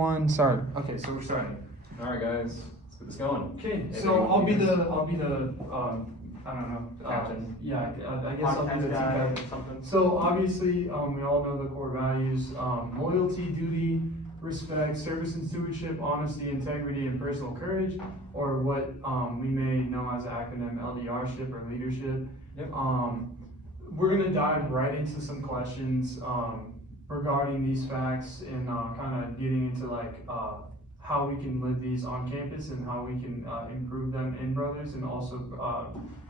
one, start. Okay, so we're starting. All right, guys, let's get this going. Okay, Hey, so Dave, I'll be you the, I don't know. Captain. Yeah, I guess I'll be the Podcast guy or guy. something. So obviously, we all know the core values, loyalty, duty, respect, service and stewardship, honesty, integrity, and personal courage, or what, we may know as the acronym LDR-ship or leadership. Yep. We're gonna dive right into some questions, regarding these facts and, kind of getting into like, how we can live these on campus and how we can, improve them in Brothers and also,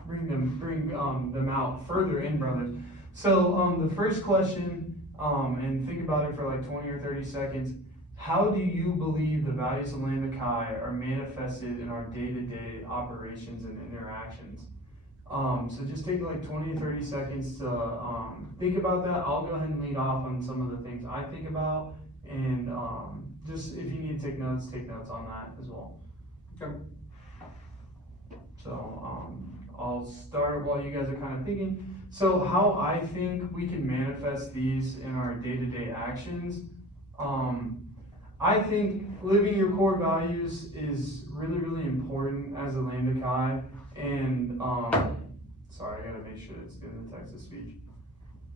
bring them out further in Brothers. So, the first question, and think about it for like 20 or 30 seconds. How do you believe the values of Lambda Chi are manifested in our day-to-day operations and interactions? So just take like 20 or 30 seconds to think about that. I'll go ahead and lead off on some of the things I think about, and just if you need to take notes on that as well. Okay. So I'll start while you guys are kind of thinking. So how I think we can manifest these in our day-to-day actions. I think living your core values is really, really important as a Lambda Chi. And, sorry, I gotta make sure it's doing the text to speech.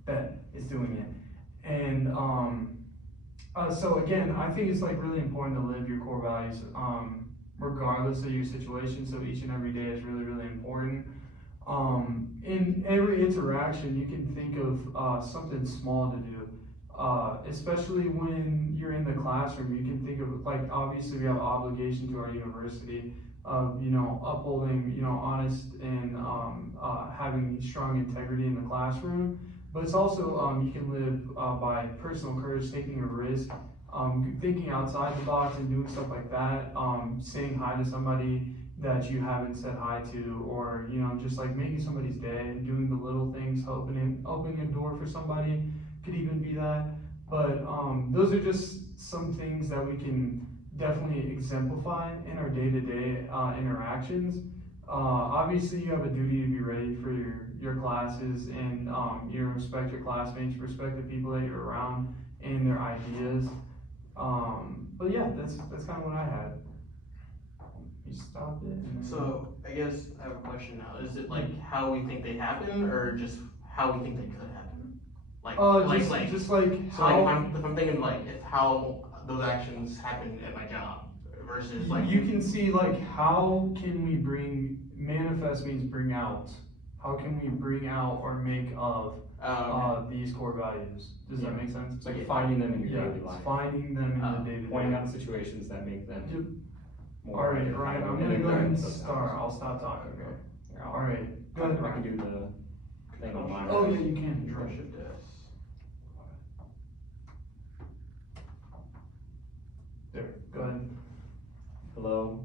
Bet, it's doing it. And, so again, I think it's like really important to live your core values, regardless of your situation. So each and every day is really, really important. In every interaction, you can think of, something small to do. Especially when you're in the classroom, you can think of, like, obviously we have an obligation to our university of, upholding, honest and, having strong integrity in the classroom. But it's also, you can live, by personal courage, taking a risk, thinking outside the box and doing stuff like that, saying hi to somebody that you haven't said hi to, or, just like making somebody's day, doing the little things, opening a door for somebody, could even be that. But those are just some things that we can definitely exemplify in our day-to-day interactions. Obviously you have a duty to be ready for your classes, and you respect your classmates, respect the people that you're around and their ideas. But yeah, that's kind of what I had. You stop it. So I guess I have a question now. Is it like how we think they happen, or just how we think they could happen? Just like So how like if I'm thinking like if how those actions happen at my job versus like you can see like how can we manifest means bring out. How can we bring out or make of these core values? Does that make sense? It's like finding them in your daily it's life. finding them in the day-to-day. Pointing out the situations that make them more. Alright, Ryan, I'm gonna go ahead and start. I'll stop talking. Okay. Alright, go ahead. I can do the thing on mine. Oh yeah, you can. Control Shift S. There, go ahead. Hello.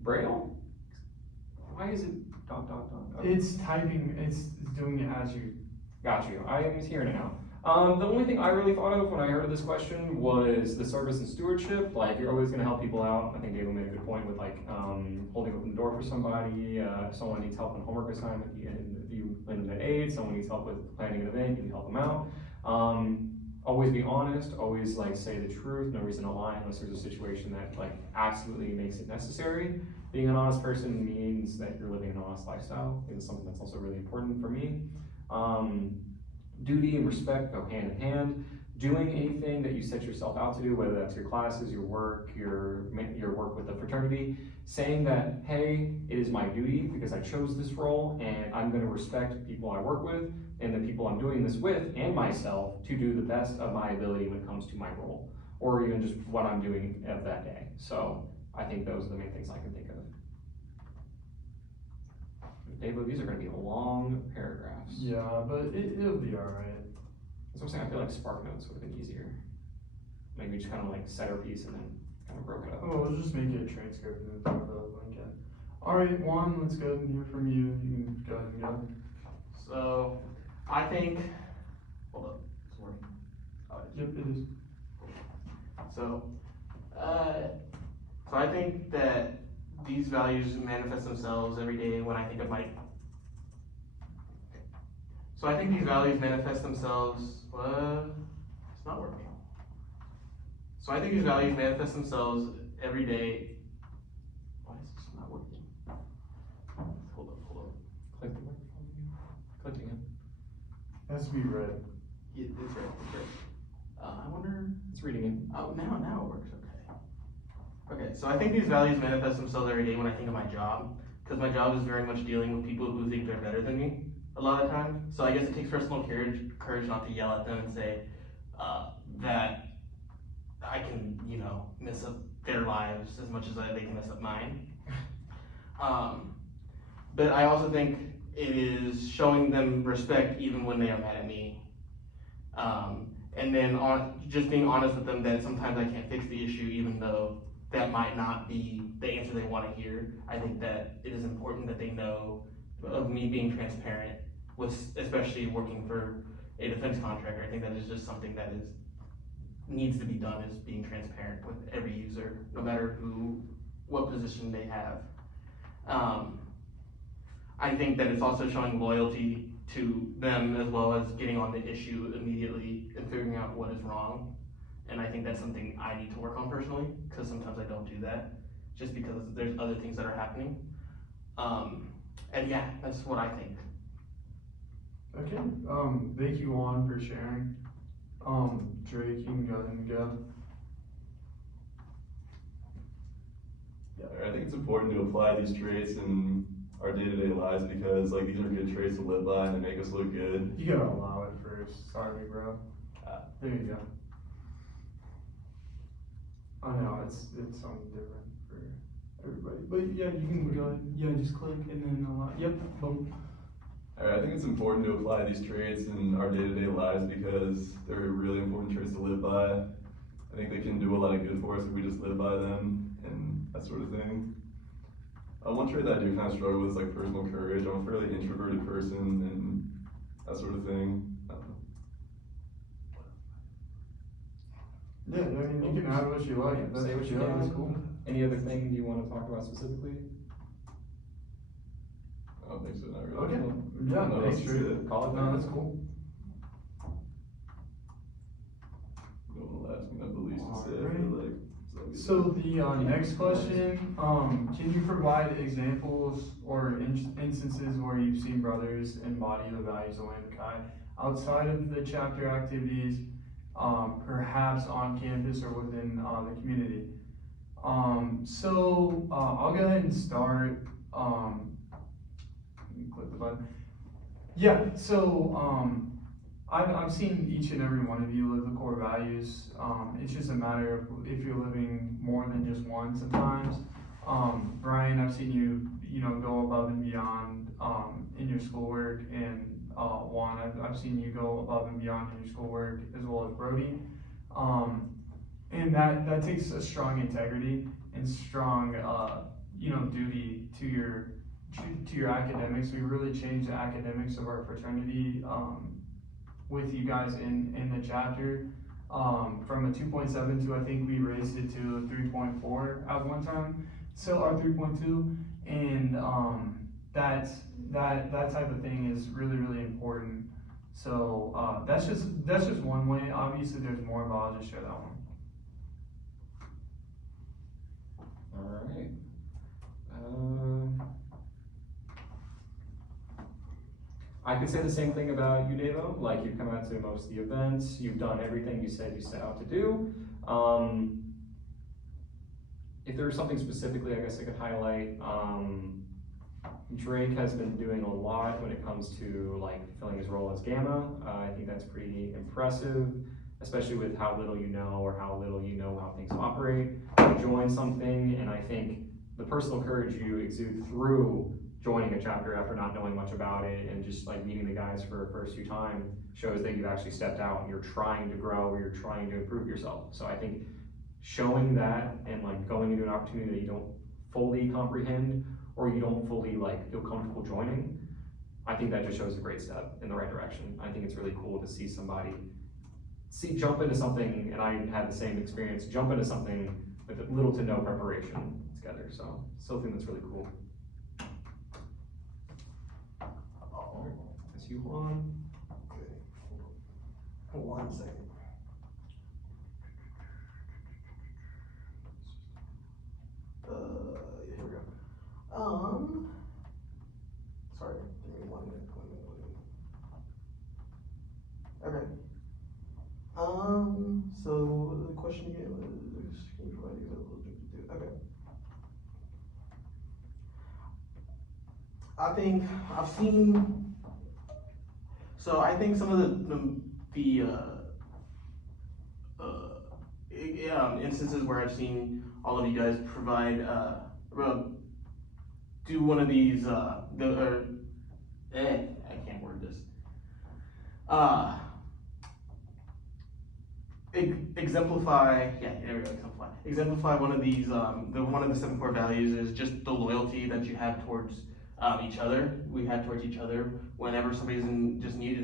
Braille? Why is it dot? Okay. It's typing, it's doing it as you. Got you. I am here now. The only thing I really thought of when I heard of this question was the service and stewardship. Like, you're always going to help people out. I think David made a good point with like holding open the door for somebody. If someone needs help on homework assignment, you lend them aid. Someone needs help with planning an event, you help them out. Always be honest. Always like say the truth. No reason to lie unless there's a situation that like absolutely makes it necessary. Being an honest person means that you're living an honest lifestyle. It's something that's also really important for me. Duty and respect go hand in hand. Doing anything that you set yourself out to do, whether that's your classes, your work, your work with the fraternity, saying that, hey, it is my duty because I chose this role and I'm gonna respect people I work with and the people I'm doing this with and myself to do the best of my ability when it comes to my role, or even just what I'm doing of that day. So I think those are the main things I can think of. David, these are gonna be long paragraphs. Yeah, but it'll be alright. That's what I'm saying. I feel like Spark Notes would have been easier. Maybe just kind of like set our piece and then kind of broke it up. Oh, we'll just make it a transcript and then throw the link in. Alright, Juan, let's go and hear from you. You can go ahead and go. So I think hold up, it's working. Oh, it is. Yep, it is. So I think that these values manifest themselves every day when I think of my. So I think these values manifest themselves. It's not working. So I think these values manifest themselves every day. Why is this not working? Hold up. Click the microphone. Clicking it. It has to be red. Yeah, it's right. I wonder. It's reading it. Oh, now it works. Okay, so I think these values manifest themselves every day when I think of my job, because my job is very much dealing with people who think they're better than me a lot of times. So I guess it takes personal courage not to yell at them and say that I can, mess up their lives as much as they can mess up mine. But I also think it is showing them respect even when they are mad at me. And then just being honest with them that sometimes I can't fix the issue, even though that might not be the answer they want to hear. I think that it is important that they know of me being transparent, with especially working for a defense contractor. I think that is just something that needs to be done, is being transparent with every user, no matter what position they have. I think that it's also showing loyalty to them, as well as getting on the issue immediately and figuring out what is wrong. And I think that's something I need to work on personally, because sometimes I don't do that, just because there's other things that are happening. And yeah, that's what I think. Okay, thank you, Juan, for sharing. Drake, you can go ahead and go. Yeah, I think it's important to apply these traits in our day-to-day lives, because these are good traits to live by and they make us look good. You gotta allow it first. Sorry, bro. There you go. I know it's something different for everybody, but yeah, you can go ahead. Yeah, just click and then allow. Yep. Boom. Alright, I think it's important to apply these traits in our day-to-day lives because they're really important traits to live by. I think they can do a lot of good for us if we just live by them and that sort of thing. One trait that I do kind of struggle with is personal courage. I'm a fairly introverted person and that sort of thing. Yeah, I mean, you can add what you like. That's Say what you yeah, that's can. cool. Any other thing you want to talk about specifically? I don't think so, not really. Okay. Yeah, No, thanks, that's Drake. it. Call it No, now. that's cool. Don't want to ask me that, the least to say. I Alright. feel like So the next question, can you provide examples or instances where you've seen brothers embody the values of Lamb Chi outside of the chapter activities, perhaps on campus or within the community? I'll go ahead and start. Let me click the button. Yeah, I've seen each and every one of you live the core values. It's just a matter of if you're living more than just one sometimes. Brian, I've seen you, go above and beyond in your schoolwork, and Juan, I've seen you go above and beyond in your schoolwork, as well as Brody. And that takes a strong integrity and strong, duty to your academics. We really changed the academics of our fraternity with you guys in the chapter, from a 2.7 to, I think we raised it to a 3.4 at one time, or 3.2, and that type of thing is really, really important. So that's just one way. Obviously there's more, but I'll just share that one. Alright. I could say the same thing about you, Devo. You've come out to most of the events, you've done everything you said you set out to do. If there was something specifically, I guess I could highlight, Drake has been doing a lot when it comes to fulfilling his role as Gamma. I think that's pretty impressive, especially with how little you know, or how little you know how things operate. You join something, and I think the personal courage you exude through joining a chapter after not knowing much about it and just meeting the guys for the first few time shows that you've actually stepped out and you're trying to grow, or you're trying to improve yourself. So I think showing that and going into an opportunity that you don't fully comprehend, or you don't fully feel comfortable joining, I think that just shows a great step in the right direction. I think it's really cool to see somebody jump into something, and I had the same experience, jump into something with little to no preparation together. So still think that's really cool. That's you, Juan. Okay. 1 second. values. Can you provide examples? Okay. I think I've seen. So I think some of instances where I've seen all of you guys provide do one of these I can't word this. Exemplify one of these, one of the 7 core values is just the loyalty that you have towards each other. We have towards each other. Whenever somebody's in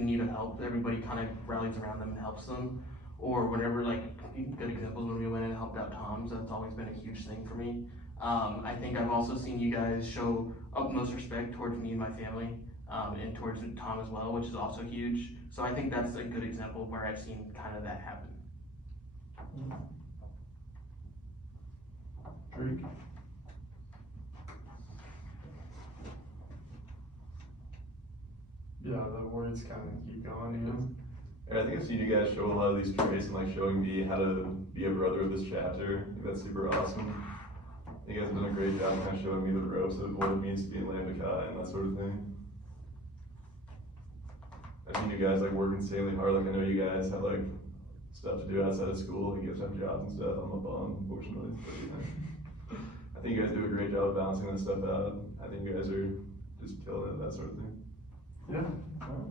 need of help, everybody kind of rallies around them and helps them. Or whenever, like, good examples when we went and helped out Tom's, that's always been a huge thing for me. I think I've also seen you guys show utmost respect towards me and my family, and towards Tom as well, which is also huge. So I think that's a good example where I've seen kind of that happen. Drake? Yeah, the words kind of keep going, you know? Yeah, I think I've seen you guys show a lot of these traits and like showing me how to be a brother of this chapter. I think that's super awesome. You guys have done a great job kind of showing me the ropes of what it means to be in Lambda Chi and that sort of thing. I've seen you guys like work insanely hard. Like I know you guys have like stuff to do outside of school. You guys have jobs and stuff. I'm a bum, unfortunately. But, you know, I think you guys do a great job of balancing that stuff out. I think you guys are just killing it, that sort of thing. Yeah,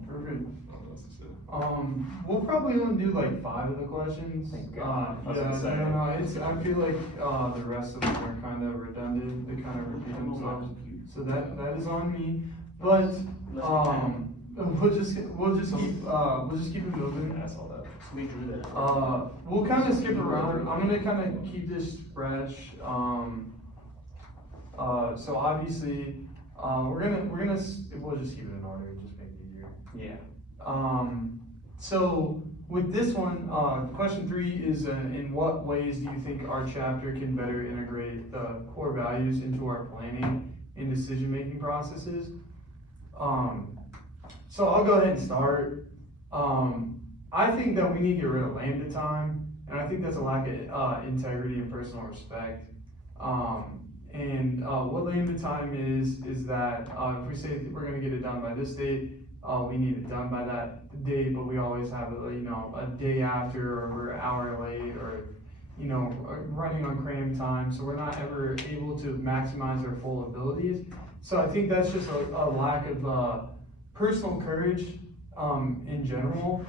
perfect. I don't know what else to say. We'll probably only do like 5 of the questions. Thank God. I was gonna say. I feel like, the rest of them are kind of redundant, they kind of repeat themselves. So that is on me, but, we'll just keep it moving. I saw that. We drew that. We'll kind of skip around. I'm gonna kind of keep this fresh. So obviously, we'll just keep it in order, just make it easier. Yeah. So with this one, question 3 is, in what ways do you think our chapter can better integrate the core values into our planning and decision-making processes? So I'll go ahead and start. I think that we need to get rid of lambda time, and I think that's a lack of integrity and personal respect. What lambda time is that if we say we're going to get it done by this date, we need it done by that date, but we always have a day after, or we're an hour late, or running on cram time, so we're not ever able to maximize our full abilities. So I think that's just a lack of personal courage in general.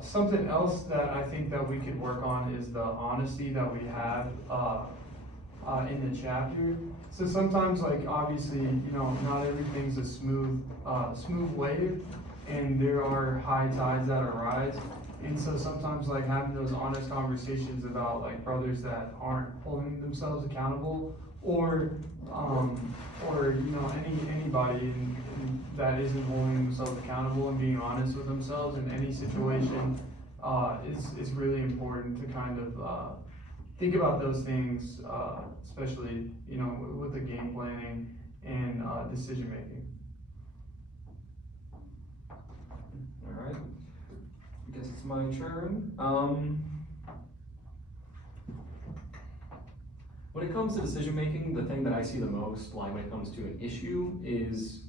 Something else that I think that we could work on is the honesty that we have in the chapter. So sometimes, like, obviously, not everything's a smooth wave, and there are high tides that arise. And so sometimes, like, having those honest conversations about, like, brothers that aren't holding themselves accountable, or anybody that isn't holding themselves accountable and being honest with themselves in any situation is really important to kind of think about those things, especially with the game planning and decision making. All right. I guess it's my turn. When it comes to decision making, the thing that I see the most, like when it comes to an issue, is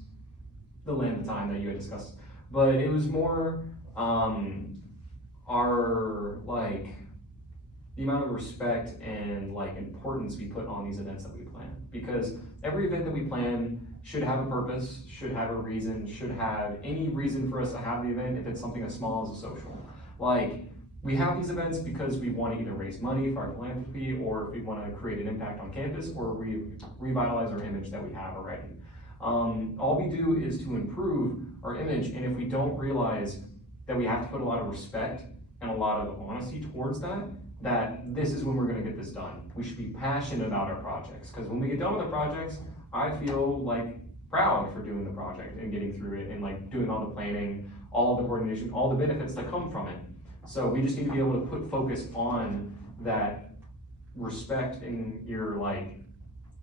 the lambda time that you had discussed. But it was more the amount of respect and importance we put on these events that we plan. Because every event that we plan should have a purpose, should have a reason, should have any reason for us to have the event if it's something as small as a social. Like, we have these events because we want to either raise money for our philanthropy, or if we want to create an impact on campus, or revitalize our image that we have already. All we do is to improve our image, and if we don't realize that we have to put a lot of respect and a lot of honesty towards that this is when we're going to get this done. We should be passionate about our projects, because when we get done with the projects, I feel proud for doing the project and getting through it, and doing all the planning, all the coordination, all the benefits that come from it. So we just need to be able to put focus on that respect in your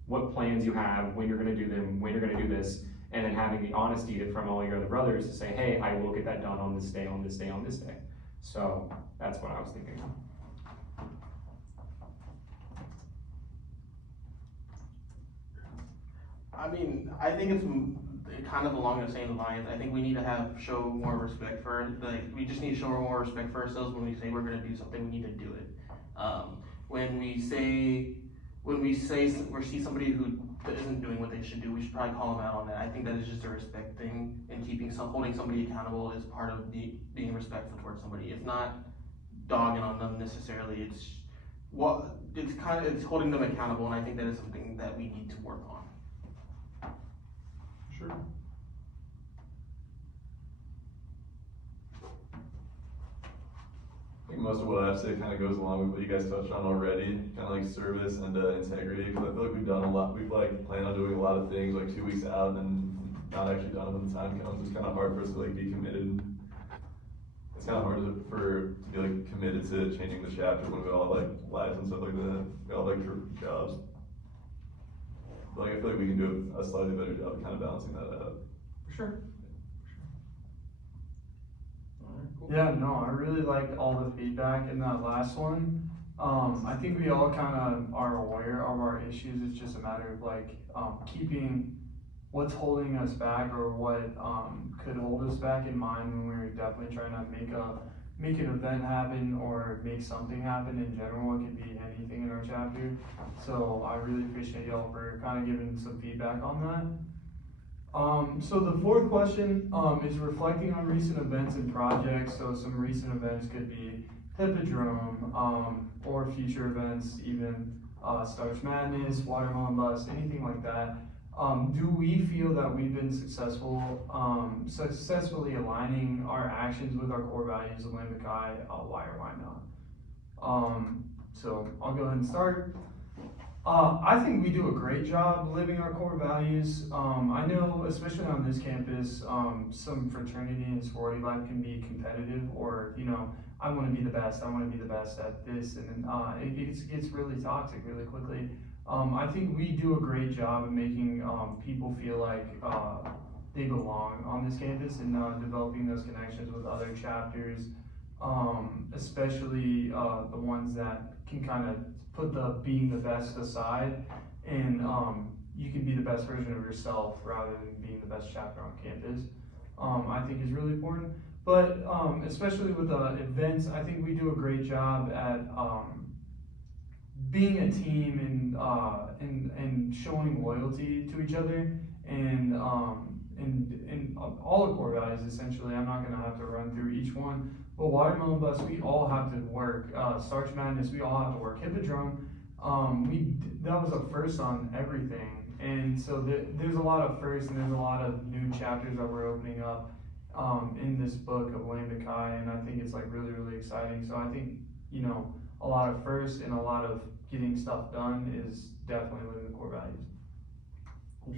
what plans you have, when you're going to do them, when you're going to do this, and then having the honesty from all your other brothers to say, hey, I will get that done on this day, on this day, on this day. So that's what I was thinking. I mean, I think it's kind of along the same lines. I think we need to show more respect for, we just need to show more respect for ourselves when we say we're gonna do something, we need to do it. When we see somebody who isn't doing what they should do, we should probably call them out on that. I think that is just a respect thing, and holding somebody accountable is part of being respectful towards somebody. It's not dogging on them necessarily, it's holding them accountable, and I think that is something that we need to work on. Sure. I think most of what I have to say kind of goes along with what you guys touched on already, kind of like service and integrity, because I feel like we've done a lot, we've like planned on doing a lot of things like 2 weeks out and not actually done it when the time comes. It's kind of hard for us to like be committed. It's kind of hard to be like committed to changing the chapter when we all have like lives and stuff like that. We all have like jobs. But like I feel like we can do a slightly better job of kind of balancing that out. For sure. Alright, cool. Yeah, no, I really liked all the feedback in that last one. I think we all kind of are aware of our issues. It's just a matter of like keeping what's holding us back or what could hold us back in mind when we're definitely trying to make an event happen or make something happen in general. It could be anything in our chapter. So I really appreciate y'all for kind of giving some feedback on that. So the fourth question is reflecting on recent events and projects. So some recent events could be Hippodrome or future events, even Starch Madness, Watermelon Bus, anything like that. Do we feel that we've been successfully aligning our actions with our core values of Lambda Chi? Why or why not? So I'll go ahead and start. I think we do a great job living our core values. I know, especially on this campus, some fraternity and sorority life can be competitive, or I want to be the best. I want to be the best at this, and it gets really toxic really quickly. I think we do a great job of making people feel like they belong on this campus and developing those connections with other chapters, especially the ones that can kind of put the being the best aside, and you can be the best version of yourself rather than being the best chapter on campus. I think is really important, but especially with the events, I think we do a great job at being a team and showing loyalty to each other, and all the core values essentially. I'm not gonna have to run through each one, but Watermelon Bus, we all have to work. Starch Madness, we all have to work. Hippodrome, that was a first on everything, and so there's a lot of firsts and there's a lot of new chapters that we're opening up in this book of Lambda Chi, and I think it's like really, really exciting. So I think a lot of firsts and a lot of getting stuff done is definitely living the core values. Sure.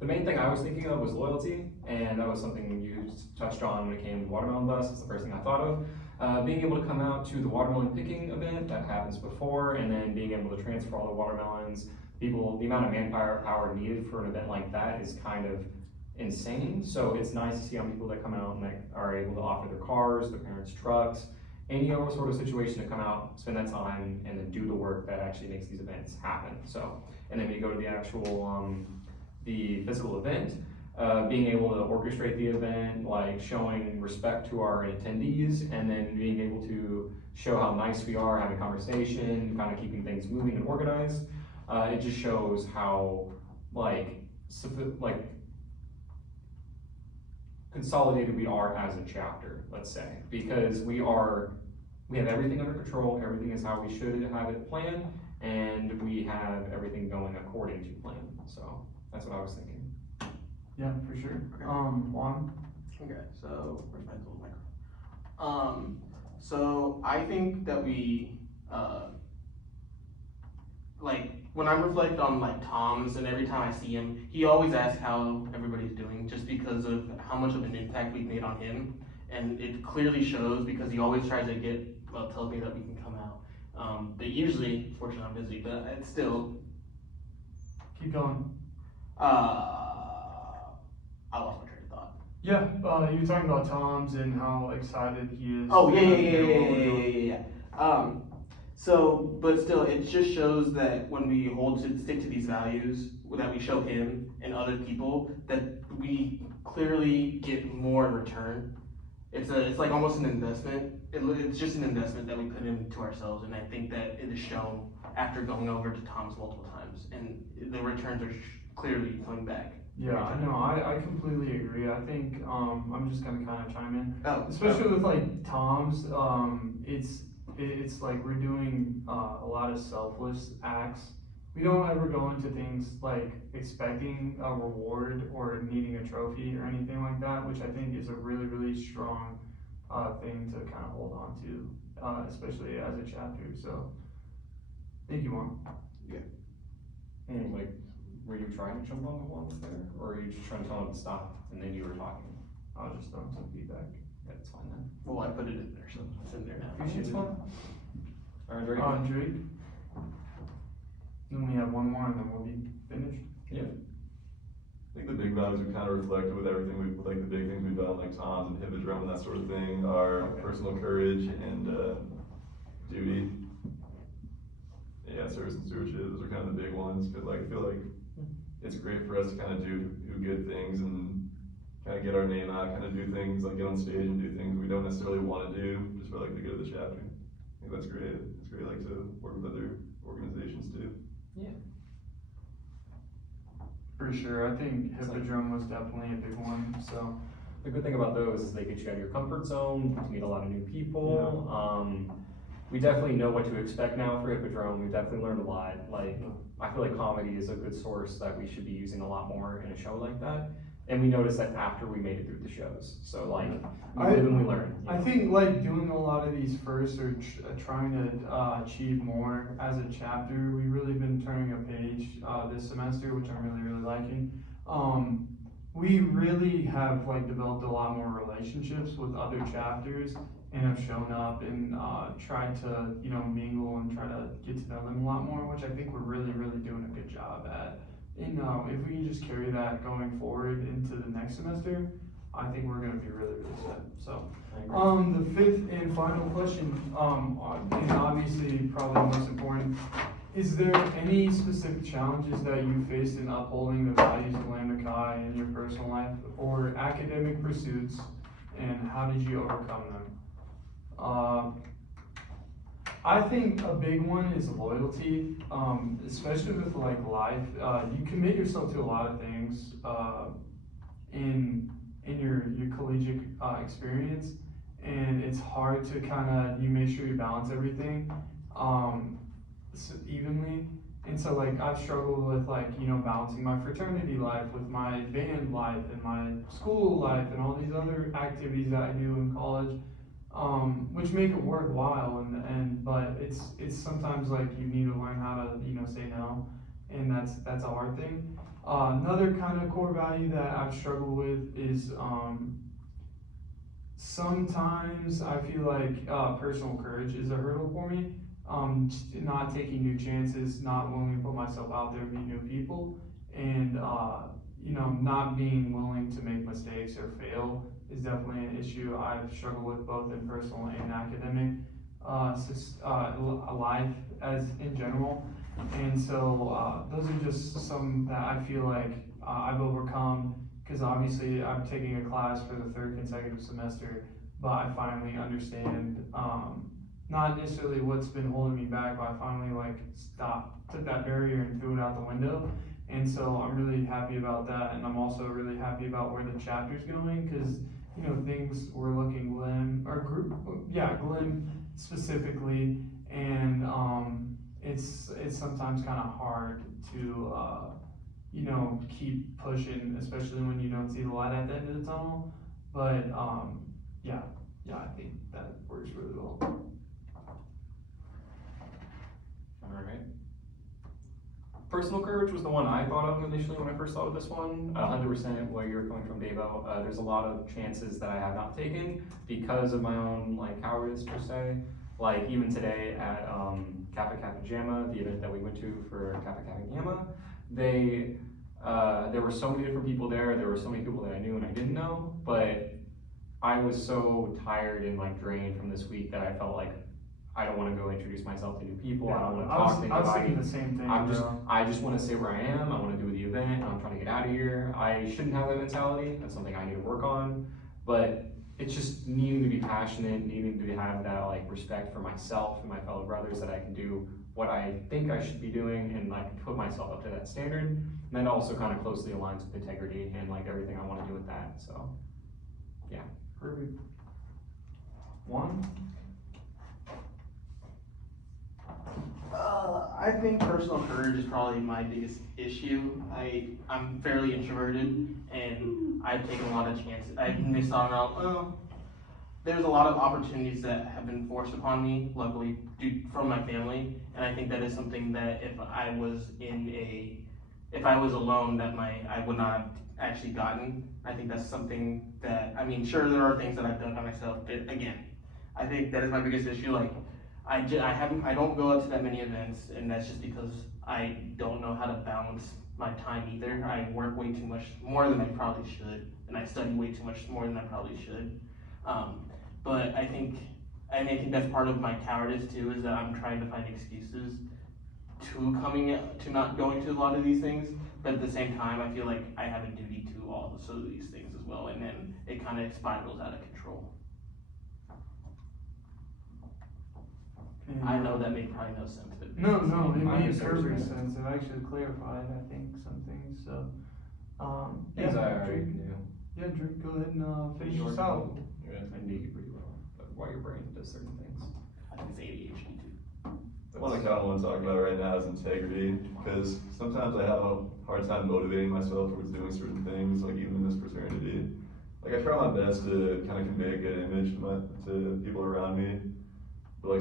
The main thing I was thinking of was loyalty, and that was something you touched on when it came to Watermelon Bus. It's the first thing I thought of. Being able to come out to the watermelon picking event that happens before, and then being able to transfer all the watermelons. The amount of manpower needed for an event like that is kind of insane. So it's nice to see how people that come out and that are able to offer their cars, their parents' trucks, any other sort of situation to come out, spend that time, and then do the work that actually makes these events happen. So, and then when you go to the actual, the physical event, being able to orchestrate the event, like showing respect to our attendees, and then being able to show how nice we are, having conversation, kind of keeping things moving and organized. It just shows how consolidated we are as a chapter, let's say, because we have everything under control, everything is how we should have it planned, and we have everything going according to plan. So that's what I was thinking. Yeah, for sure. Okay. Juan? Okay, so where's my little microphone? So I think that we, when I reflect on Tom's, and every time I see him, he always asks how everybody's doing, just because of how much of an impact we've made on him, and it clearly shows because he always tries to tells me that we can come out. But usually, fortunately, I'm busy, but it's still. Keep going. I lost my train of thought. Yeah, you're talking about Tom's and how excited he is. Oh, to yeah, kind yeah, of yeah, hear yeah, what we're yeah, doing. yeah, yeah. So, but still, it just shows that when we stick to these values, that we show him and other people, that we clearly get more in return. It's like almost an investment. It's just an investment that we put into ourselves, and I think that it is shown after going over to Tom's multiple times, and the returns are clearly coming back. Yeah, I know. I completely agree. I think I'm just gonna kind of chime in, Oh, especially with like Tom's. It's like we're doing a lot of selfless acts. We don't ever go into things like expecting a reward or needing a trophy or anything like that, which I think is a really strong thing to kind of hold on to, especially as a chapter. So, thank you, Mom. Like, were you trying to jump on the ones there, or are you just trying to tell him to stop and then you were talking? I was just throwing some feedback. Yeah, that's fine then. well, I put it in there, so it's in there now. It's fine. Alright, Drake? Drake. Then we have one more and then we'll be finished. Yeah. I think the big values we kind of reflected with everything with like the big things we've done, like Tom's and Hippodrome and that sort of thing, are personal courage and duty. Yeah, service and stewardship, those are kind of the big ones, because like I feel like it's great for us to kind of do good things and kind of get our name out, kind of do things, like get on stage and do things we don't necessarily want to do, just for like the good of the chapter. I think that's great. It's great like to work with other organizations too. For sure. I think Hippodrome was definitely a big one. So The good thing about those is they get you out of your comfort zone, to meet a lot of new people. We definitely know what to expect now for Hippodrome. We've definitely learned a lot. Like, I feel like comedy is a good source that we should be using a lot more in a show like that. And we noticed that after we made it through the shows. So like, we live and we learn. you I know? think like doing a lot of these first or trying to achieve more as a chapter, we've really been turning a page this semester, which I'm really liking. We really have like developed a lot more relationships with other chapters and have shown up and tried to mingle and try to get to know them a lot more, which I think we're really doing a good job at. And if we can just carry that going forward into the next semester, I think we're gonna be really set. So, I agree. the fifth and final question, and obviously probably the most important, is there any specific challenges that you faced in upholding the values of Lambda Chi in your personal life or academic pursuits, and how did you overcome them? I think a big one is loyalty, especially with like life. You commit yourself to a lot of things in your collegiate experience, and it's hard to you make sure you balance everything evenly. And so like I've struggled with balancing my fraternity life with my band life and my school life and all these other activities that I do in college. Which make it worthwhile, but it's sometimes like you need to learn how to say no, and that's a hard thing. Another kind of core value that I've struggled with is sometimes I feel like personal courage is a hurdle for me. Not taking new chances, not willing to put myself out there, meet new people, and not being willing to make mistakes or fail is definitely an issue I've struggled with both in personal and academic life as in general. And so those are just some that I feel like I've overcome, because obviously I'm taking a class for the third consecutive semester, but I finally understand not necessarily what's been holding me back, but I finally took that barrier and threw it out the window. And so I'm really happy about that, and I'm also really happy about where the chapter's going, because things were looking Glim specifically, and it's sometimes kind of hard to keep pushing, especially when you don't see the light at the end of the tunnel. But yeah, I think that works really well. Alright. Personal courage was the one I thought of initially when I first thought of this one. 100% where you're coming from, Davo. There's a lot of chances that I have not taken because of my own cowardice per se. Like even today at Kappa Kappa Gamma, the event that we went to for Kappa Kappa Gamma, they there were so many different people there, there were so many people that I knew and I didn't know, but I was so tired and like drained from this week that I felt like I don't wanna go introduce myself to new people, I don't wanna talk to I was anybody. thinking the same thing, bro. I just wanna say where I am, I wanna do the event, I'm trying to get out of here. I shouldn't have that mentality, that's something I need to work on, but it's just needing to be passionate, needing to have that like respect for myself and my fellow brothers that I can do what I think I should be doing and like put myself up to that standard. And that also kind of closely aligns with integrity and like everything I wanna do with that, so, yeah. Perfect. One? I think personal courage is probably my biggest issue. I'm fairly introverted and I've taken a lot of chances. I've missed out on, there's a lot of opportunities that have been forced upon me, luckily, from my family. And I think that is something that if I was alone, I would not have actually gotten. I think that's something that, I mean, sure, there are things that I've done by myself, but again, I think that is my biggest issue. Like, I don't go out to that many events, and that's just because I don't know how to balance my time either. I work way too much more than I probably should, and I study way too much more than I probably should. But I think that's part of my cowardice too, is that I'm trying to find excuses to not going to a lot of these things. But at the same time, I feel like I have a duty to all of these things as well, and then it kind of spirals out of control. I know that made probably no sense, but. No, it I made understand what you're perfect saying. sense. It actually clarified, I think, some things, so. Things I yeah, already Drake, knew. yeah, Drake, go ahead and, finish Yours us out. Yeah. I knew you pretty well, but why your brain does certain things. I think it's ADHD too. The one I kind of want to talk about right now is integrity, because sometimes I have a hard time motivating myself towards doing certain things, like even in this fraternity. Like I try my best to kind of convey a good image to people around me, but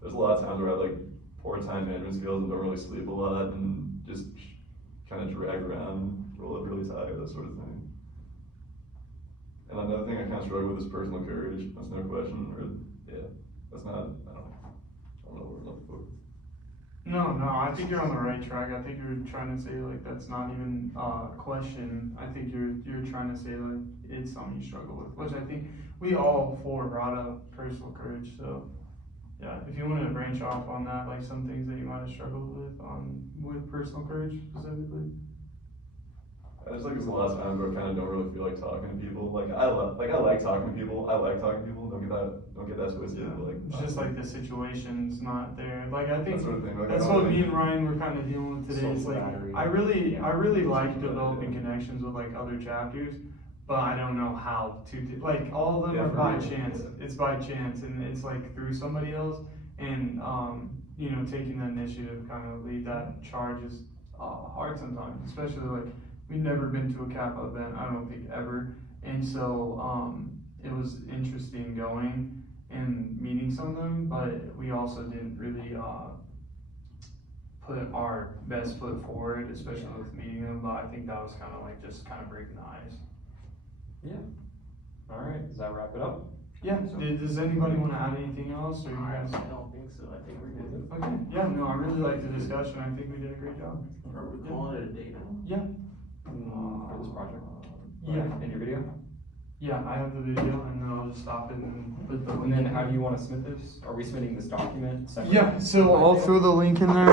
there's a lot of times where I have like poor time management skills and don't really sleep a lot and just kind of drag around, roll up really tired, that sort of thing. And another thing I kind of struggle with is personal courage. That's no question, that's not, I don't know what we're looking for. No, I think you're on the right track. I think you're trying to say like that's not even a question. I think you're trying to say like it's something you struggle with, which I think we all four brought up personal courage. So yeah, if you wanted to branch off on that, like some things that you might have struggled with personal courage specifically. I just like there's a lot of times where I kind of don't really feel like talking to people. I like talking to people. I like talking to people. Don't get that twisted. Yeah. But like It's just like the situation's not there. Like I think that sort of thing. Like, that's I don't what think- me and Ryan were kind of dealing with today. It's Social like battery. I really like Social developing battery. connections with like other chapters, but I don't know how to do. Like all of them Yeah, are for by real. chance. It's by chance, and it's like through somebody else, and taking the initiative, kind of lead that charge is hard sometimes, especially like we've never been to a Kappa event. I don't think ever, and so it was interesting going and meeting some of them, but we also didn't really put our best foot forward, especially with meeting them. But I think that was kind of like just kind of breaking the ice. Yeah. Alright, does that wrap it up? Yeah. Does anybody want to add anything else, or you I guys? don't think so. I think we're good. Okay. Yeah. No, I really liked the discussion. I think we did a great job. Are we calling it a day now? Yeah. For this project? Yeah. In your video? Yeah, I have the video, and then I'll just stop it and put the. And then how do you wanna submit this? Are we submitting this document separately? Yeah. So I'll throw the link in there.